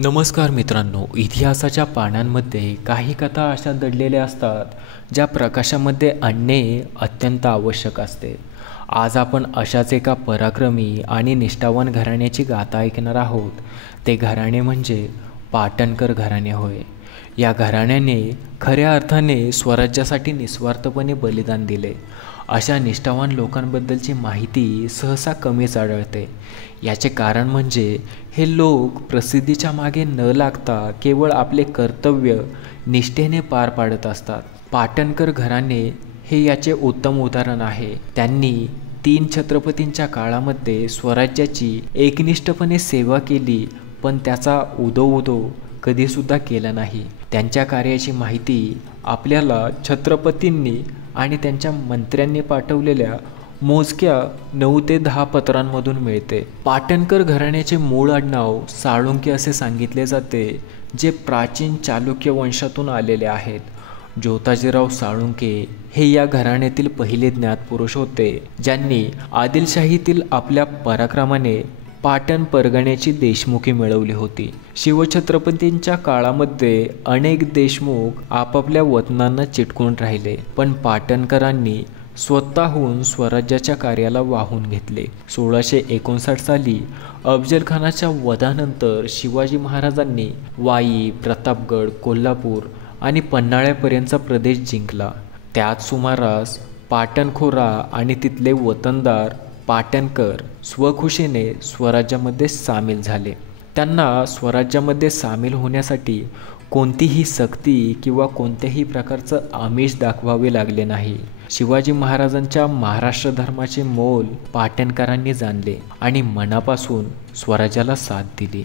नमस्कार मित्रांनो, इतिहासाच्या पानांमध्ये काही कथा अशा दडलेल्या असतात ज्या प्रकाशामध्ये आणणे अत्यंत आवश्यक असते. आज आपण अशाच एका पराक्रमी आणि निष्ठावान घराण्याची गाथा ऐकणार आहोत. ते घराणे म्हणजे पाटणकर घराणे होय. या घराण्याने खऱ्या अर्थाने स्वराज्यासाठी निस्वार्थपणे बलिदान दिले. अशा निष्ठावान लोकांबद्दलची माहिती सहसा कमीच आढळते. याचे कारण म्हणजे हे लोक प्रसिद्धीच्या मागे न लागता केवळ आपले कर्तव्य निष्ठेने पार पाडत असतात. पाटणकर घराणे हे याचे उत्तम उदाहरण आहे. त्यांनी 3 छत्रपतींच्या काळामध्ये स्वराज्याची एकनिष्ठपणे सेवा केली, पण त्याचा उदो कधीसुद्धा केला नाही. त्यांच्या कार्याची माहिती आपल्याला छत्रपतींनी आणि त्यांच्या मंत्र्यांनी पाठवलेल्या मोजक्या 9 ते 10 पत्रांमधून मिळते. पाटणकर घराण्याचे मूळ आडनाव साळुंके असे सांगितले जाते, जे प्राचीन चालुक्य वंशातून आलेले आहेत. जोताजीराव साळुंके हे या घराण्यातील पहिले ज्ञातपुरुष होते, ज्यांनी आदिलशाहीतील आपल्या पराक्रमाने पाटण परगण्याची देशमुखी मिळवली होती. शिवछत्रपतींच्या काळामध्ये अनेक देशमुख आपापल्या वतनांना चिटकून राहिले, पण पाटणकरांनी स्वतःहून स्वराज्याच्या कार्याला वाहून घेतले. 1659 साली अफजलखानाच्या वधानंतर शिवाजी महाराजांनी वाई, प्रतापगड, कोल्हापूर आणि पन्हाळ्यापर्यंतचा प्रदेश जिंकला. त्याच सुमारास पाटणखोरा आणि तिथले वतनदार पाटणकर स्वखुशीने स्वराज्यामध्ये सामील झाले. त्यांना स्वराज्यामध्ये सामील होण्यासाठी कोणतीही सक्ती किंवा कोणत्याही प्रकारचं आमिष दाखवावे लागले नाही. शिवाजी महाराजांच्या महाराष्ट्र धर्माचे मोल पाटणकरांनी जाणले आणि मनापासून स्वराज्याला साथ दिली.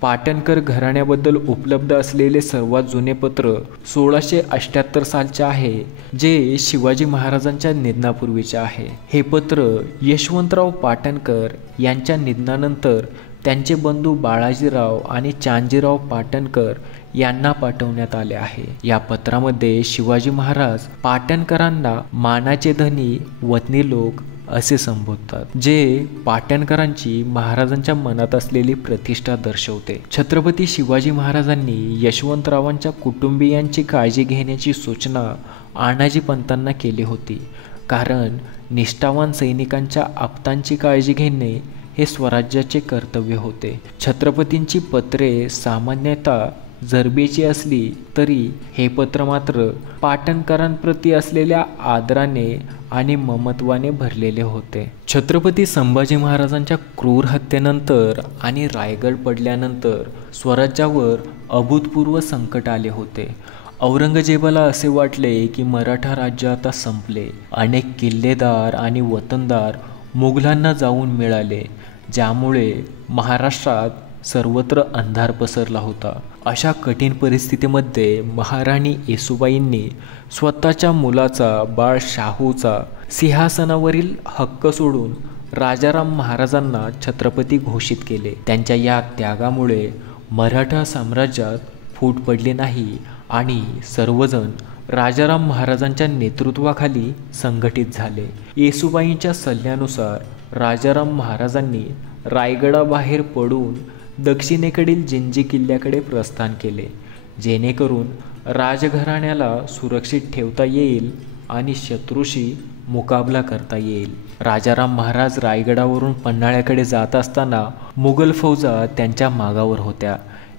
पाटणकर घराण्याबद्दल उपलब्ध असलेले सर्वात जुने पत्र 1678 सालचे आहे, जे शिवाजी महाराजांच्या निधनापूर्वीचे आहे. हे पत्र यशवंतराव पाटणकर यांच्या निधनानंतर त्यांचे बंधू बाळाजीराव आणि चांजीराव पाटणकर यांना पाठवण्यात आले आहे. या पत्रामध्ये शिवाजी महाराज पाटणकरांना मानाचे धनी वतनी लोक असे संबोधतात, जे पाटणकरांची महाराजांच्या मनात असलेली प्रतिष्ठा दर्शवते. छत्रपती शिवाजी महाराजांनी यशवंतरावांच्या कुटुंबियांची काळजी घेण्याची सूचना आनाजी पंतांना केली होती, कारण निष्ठावान सैनिकांच्या आप्तांची काळजी घेणे हे स्वराज्याचे कर्तव्य होते. छत्रपतींची पत्रे सामान्यतः जरबेची असली तरी हे पत्र मात्र पाटणकरांप्रती असलेल्या आदराने आणि ममत्वाने भरलेले होते. छत्रपती संभाजी महाराजांच्या क्रूर हत्येनंतर आणि रायगड पडल्यानंतर स्वराज्यावर अभूतपूर्व संकट आले होते. औरंगजेबाला असे वाटले की मराठा राज्य आता संपले. अनेक किल्लेदार आणि वतनदार मुघलांना जाऊन मिळाले, ज्यामुळे महाराष्ट्रात सर्वत्र अंधार पसरला होता. अशा कठीण परिस्थितीमध्ये महाराणी येसूबाईंनी स्वतःच्या मुलाचा बाळ शाहूचा सिंहासनावरील हक्क सोडून राजाराम महाराजांना छत्रपती घोषित केले. त्यांच्या या त्यागामुळे मराठा साम्राज्यात फूट पडली नाही आणि सर्वजण राजाराम महाराजांच्या नेतृत्वाखाली संघटित झाले. येसूबाईंच्या सल्ल्यानुसार राजाराम महाराजांनी रायगडाबाहेर पडून दक्षिणेकडील जिंजी किल्ल्याकडे प्रस्थान केले, जेणेकरून राजघराण्याला सुरक्षित ठेवता येईल आणि शत्रूशी मुकाबला करता येईल. राजाराम महाराज रायगडावरून पन्हाळ्याकडे जात असताना मुघल फौजा त्यांच्या मागावर होत्या.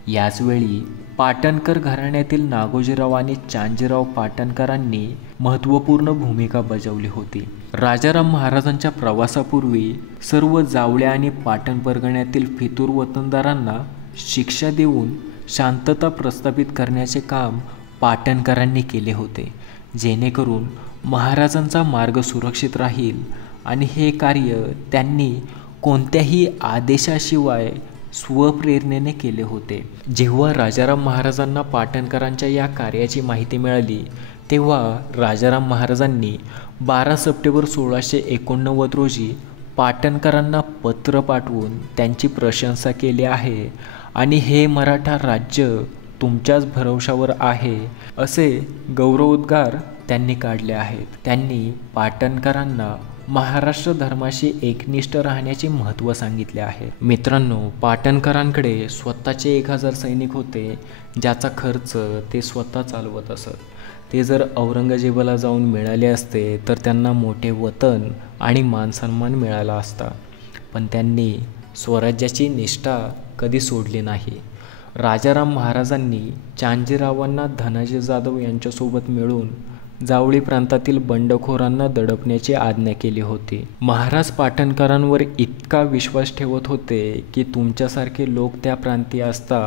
याचवेळी पाटणकर घराण्यातील नागोजीराव आणि चांजीराव पाटणकरांनी महत्त्वपूर्ण भूमिका बजावली होती. राजाराम महाराजांच्या प्रवासापूर्वी सर्व जावळ्या आणि पाटण परगण्यातील फितूर वतनदारांना शिक्षा देऊन शांतता प्रस्थापित करण्याचे काम पाटणकरांनी केले होते, जेणेकरून महाराजांचा मार्ग सुरक्षित राहील. आणि हे कार्य त्यांनी कोणत्याही आदेशाशिवाय स्वप्रेरणेने केले होते. जेव्हा राजाराम महाराजांना पाटणकरांच्या या कार्याची माहिती मिळाली, तेव्हा राजाराम महाराजांनी 12 सप्टेंबर 1689 रोजी पाटणकरांना पत्र पाठवून त्यांची प्रशंसा केली आहे आणि हे मराठा राज्य तुमच्याच भरवशावर आहे असे गौरवोद्गार त्यांनी काढले आहेत. त्यांनी पाटणकरांना महाराष्ट्र धर्माशी एकनिष्ठ राहण्याचे महत्त्व सांगितले आहे. मित्रांनो, पाटणकरांकडे स्वतःचे 1000 सैनिक होते, ज्याचा खर्च ते स्वतः चालवत असत. ते जर औरंगजेबाला जाऊन मिळाले असते तर त्यांना मोठे वतन आणि मानसन्मान मिळाला असता, पण त्यांनी स्वराज्याची निष्ठा कधी सोडली नाही. राजाराम महाराजांनी चांजीरावांना धनाजी जाधव यांच्यासोबत मिळून जावळी प्रांतातील बंडखोरांना दडपण्याची आज्ञा केली होती. महाराज पाटणकरांवर इतका विश्वास ठेवत होते की तुमच्यासारखे लोक त्या प्रांती असता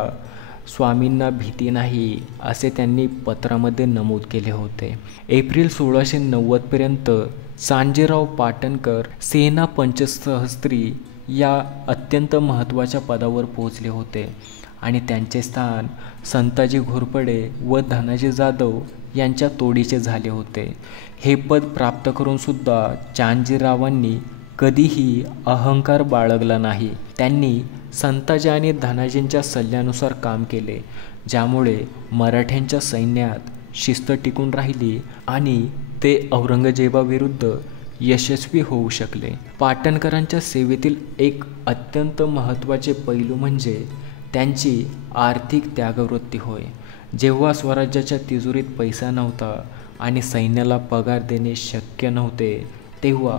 स्वामींना भीती नाही, असे त्यांनी पत्रामध्ये नमूद केले होते. एप्रिल 1690पर्यंत चांजीराव पाटणकर सेना पंचसहस्त्री या अत्यंत महत्त्वाच्या पदावर पोहोचले होते आणि त्यांचे स्थान संताजी घोरपडे व धनाजी जाधव यांच्या तोडीचे झाले होते. हे पद प्राप्त करूनसुद्धा चांजीरावांनी कधीही अहंकार बाळगला नाही. त्यांनी संताजी आणि धनाजींच्या सल्ल्यानुसार काम केले, ज्यामुळे मराठ्यांच्या सैन्यात शिस्त टिकून राहिली आणि ते औरंगजेबाविरुद्ध यशस्वी होऊ शकले. पाटणकरांच्या सेवेतील एक अत्यंत महत्त्वाचे पैलू म्हणजे त्यांची आर्थिक त्यागवृत्ती होय. जेव्हा स्वराज्याच्या तिजोरीत पैसा नव्हता आणि सैन्याला पगार देणे शक्य नव्हते, तेव्हा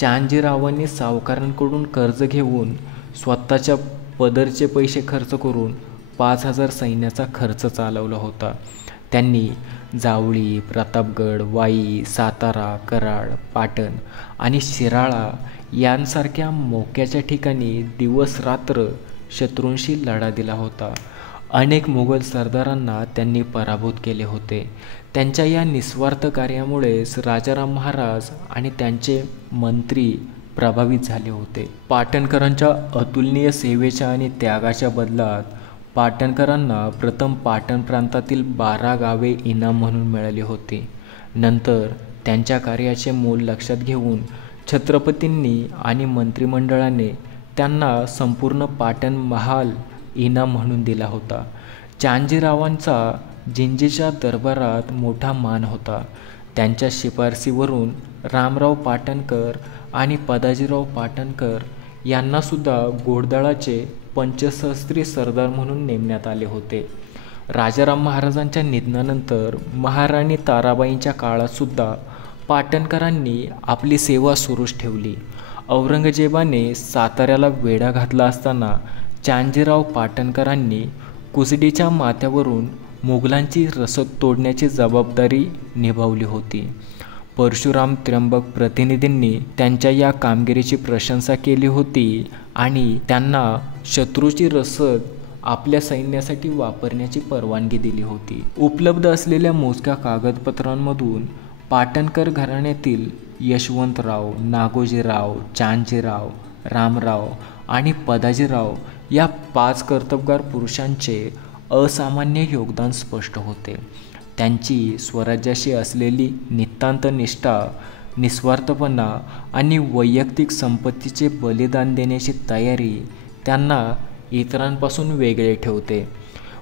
चांजीरावांनी सावकारांकडून कर्ज घेऊन स्वतःच्या पदरचे पैसे खर्च करून 5000 सैन्याचा खर्च चालवला होता. त्यांनी जावळी, प्रतापगड, वाई, सातारा, कराड, पाटण आणि शिराळा यांसारख्या मोक्याच्या ठिकाणी दिवस रात्र शत्रूंशी लढा दिला होता. अनेक मुघल सरदारांना त्यांनी पराभूत केले होते. त्यांच्या या निस्वार्थ कार्यामुळेच राजाराम महाराज आणि त्यांचे मंत्री प्रभावित झाले होते. पाटणकरांच्या अतुलनीय सेवेच्या आणि त्यागाच्या बदलात पाटणकरांना प्रथम पाटण प्रांतातील 12 गावे इनाम म्हणून मिळाली होती. नंतर त्यांच्या कार्याचे मोल लक्षात घेऊन छत्रपतींनी आणि मंत्रिमंडळाने त्यांना संपूर्ण पाटण महाल इनाम म्हणून दिला होता. चांजीरावांचा जिंजीच्या दरबारात मोठा मान होता. त्यांच्या शिफारसीवरून रामराव पाटणकर आणि पदाजीराव पाटणकर यांनासुद्धा घोडदळाचे पंचसहस्त्री सरदार म्हणून नेमण्यात आले होते. राजाराम महाराजांच्या निधनानंतर महाराणी ताराबाईंच्या काळातसुद्धा पाटणकरांनी आपली सेवा सुरूच ठेवली. औरंगजेबाने साताऱ्याला वेढा घातला असताना चांजीराव पाटणकरांनी कुसडीच्या माथ्यावरून मुघलांची रसद तोडण्याची जबाबदारी निभावली होती. परशुराम त्र्यंबक प्रतिनिधींनी त्यांच्या या कामगिरीची प्रशंसा केली होती आणि त्यांना शत्रूची रसद आपल्या सैन्यासाठी वापरण्याची परवानगी दिली होती. उपलब्ध असलेल्या मोजक्या कागदपत्रांमधून पाटणकर घराण्यातील यशवंतराव, नागोजीराव, चांजीराव, रामराव आणि पदाजीराव या 5 कर्तबगार पुरुषांचे असामान्य योगदान स्पष्ट होते. त्यांची स्वराज्याशी असलेली नितांत निष्ठा, निस्वार्थपणा आणि वैयक्तिक संपत्तीचे बलिदान देण्याची तयारी त्यांना इतरांपासून वेगळे ठेवते.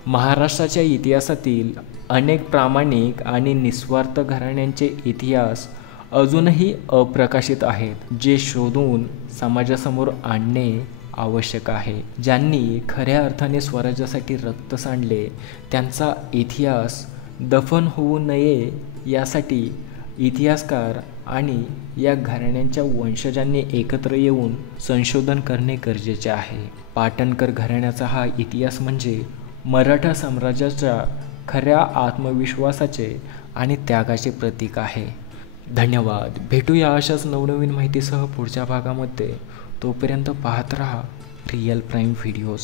महाराष्ट्राच्या इतिहासातील अनेक प्रामाणिक आणि निस्वार्थ घराण्यांचे इतिहास अजूनही अप्रकाशित आहेत, जे शोधून समाजासमोर आणणे आवश्यक आहे. ज्यांनी खऱ्या अर्थाने स्वराज्यासाठी रक्त सांडले, त्यांचा इतिहास दफन होऊ नये यासाठी इतिहासकार आणि या घराण्यांच्या वंशजांनी एकत्र येऊन संशोधन करणे गरजेचे आहे. पाटणकर घराण्याचा हा इतिहास म्हणजे मराठा साम्राज्याच्या खऱ्या आत्मविश्वासाचे आणि त्यागाचे प्रतीक आहे. धन्यवाद. भेटूया अशाच नवनवीन माहितीसह पुढच्या भागामध्ये. तोपर्यंत पाहत रहा रिअल प्राईम व्हिडिओज.